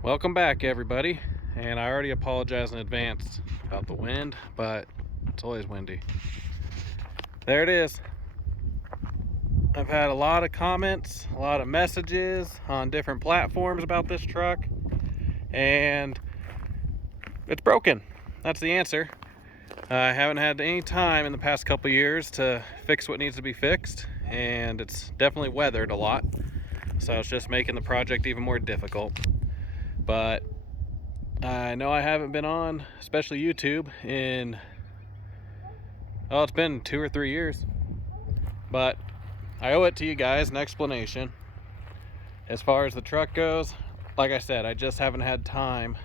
Welcome back, everybody. And I already apologize in advance about the wind, but it's always windy. There it is. I've had a lot of comments, a lot of messages on different platforms about this truck, and it's broken. That's the answer. I haven't had any time in the past couple years to fix what needs to be fixed, and it's definitely weathered a lot, so it's just making the project even more difficult. But I know I haven't been on, especially YouTube, it's been 2 or 3 years. But I owe it to you guys an explanation. As far as the truck goes, like I said, I just haven't had time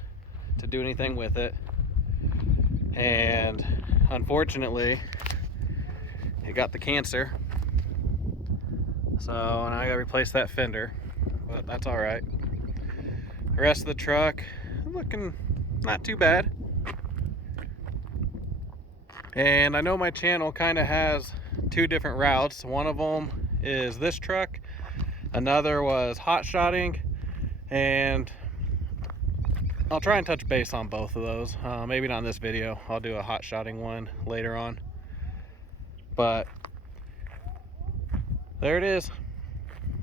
to do anything with it. And unfortunately, it got the cancer. So, and I gotta replace that fender, but that's all right. The rest of the truck, looking not too bad. And I know my channel kind of has two different routes. One of them is this truck, another was hot shotting, and I'll try and touch base on both of those. Maybe not in this video. I'll do a hot shotting one later on. But there it is,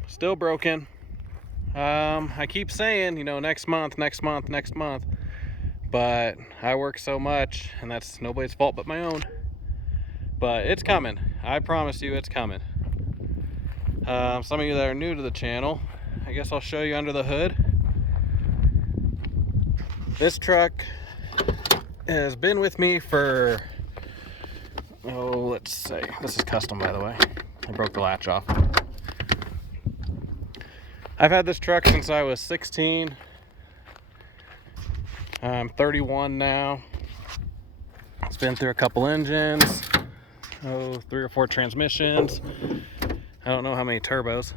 still broken. I keep saying, next month, but I work so much, and that's nobody's fault but my own. But it's coming. I promise you it's coming. Some of you that are new to the channel, I guess I'll show you under the hood. This truck has been with me for, let's say, this is custom, by the way. I broke the latch off. I've had this truck since I was 16. I'm 31 now. It's been through a couple engines, 3 or 4 transmissions. I don't know how many turbos.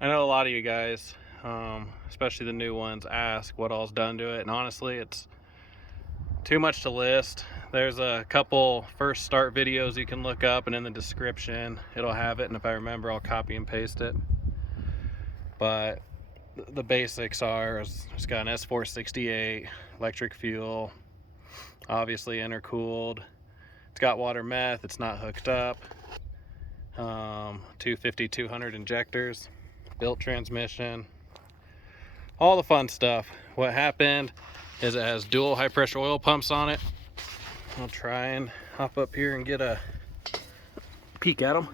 I know a lot of you guys, especially the new ones, ask what all's done to it, and honestly, it's too much to list. There's a couple first start videos you can look up, and in the description it'll have it, and if I remember I'll copy and paste it. But the basics are, it's got an S468, electric fuel, obviously intercooled. It's got water meth, it's not hooked up. 250, 200 injectors, built transmission, all the fun stuff. What happened is it has dual high pressure oil pumps on it. I'll try and hop up here and get a peek at them.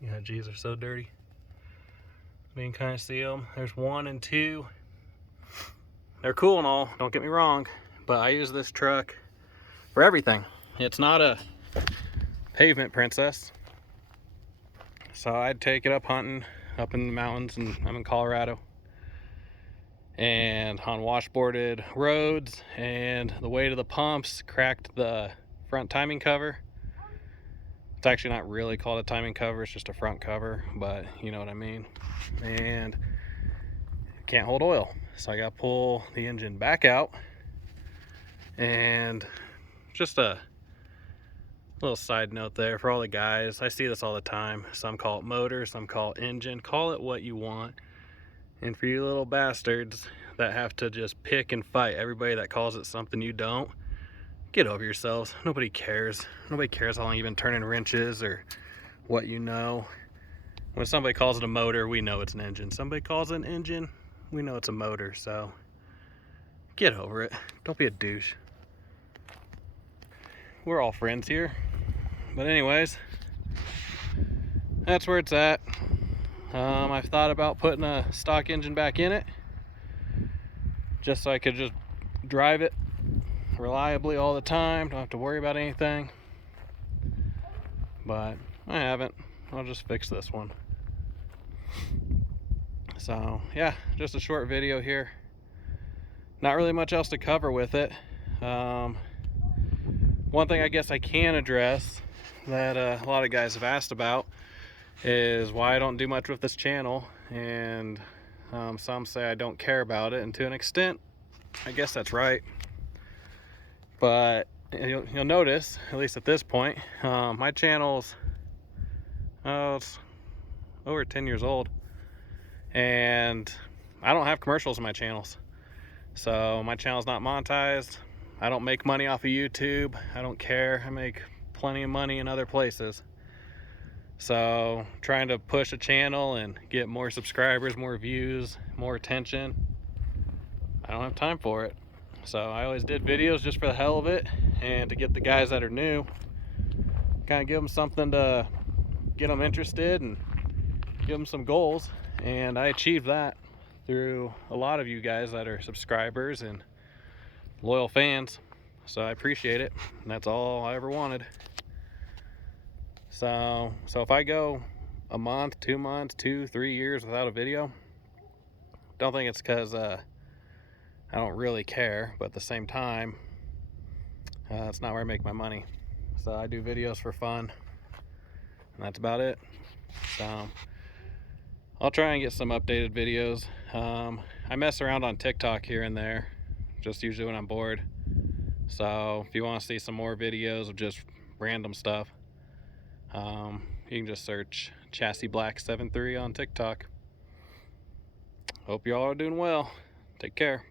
Yeah, geez, they're so dirty. You can kind of see them. There's 1 and 2. They're cool and all, don't get me wrong, but I use this truck for everything. It's not a pavement princess. So I'd take it up hunting, up in the mountains, and I'm in Colorado. And on washboarded roads, and the weight of the pumps cracked the front timing cover. It's actually not really called a timing cover, it's just a front cover, but you know what I mean. And it can't hold oil, so I got to pull the engine back out. And just a little side note there for all the guys, I see this all the time. Some call it motor, some call it engine, call it what you want. And for you little bastards that have to just pick and fight everybody that calls it something you don't, get over yourselves. Nobody cares. Nobody cares how long you've been turning wrenches or what you know. When somebody calls it a motor, we know it's an engine. Somebody calls it an engine, we know it's a motor. So get over it. Don't be a douche. We're all friends here. But anyways, that's where it's at. I've thought about putting a stock engine back in it, just so I could just drive it reliably all the time, don't have to worry about anything. But I haven't. I'll just fix this one. So yeah, just a short video here. Not really much else to cover with it. One thing I guess I can address that a lot of guys have asked about is why I don't do much with this channel, and some say I don't care about it, and to an extent I guess that's right. But you'll notice, at least at this point, my channel's it's over 10 years old, and I don't have commercials in my channels. So my channel's not monetized. I don't make money off of YouTube. I don't care. I make plenty of money in other places. So trying to push a channel and get more subscribers, more views, more attention, I don't have time for it. So I always did videos just for the hell of it, and to get the guys that are new, kind of give them something to get them interested and give them some goals. And I achieved that through a lot of you guys that are subscribers and loyal fans. So I appreciate it, and that's all I ever wanted. So if I go a month, 2 months, 2, 3 years without a video, don't think it's because I don't really care, but at the same time, it's not where I make my money. So I do videos for fun, and that's about it. So I'll try and get some updated videos. I mess around on TikTok here and there, just usually when I'm bored. So if you want to see some more videos of just random stuff, you can just search Chassis Black 73 on TikTok. Hope you all are doing well. Take care.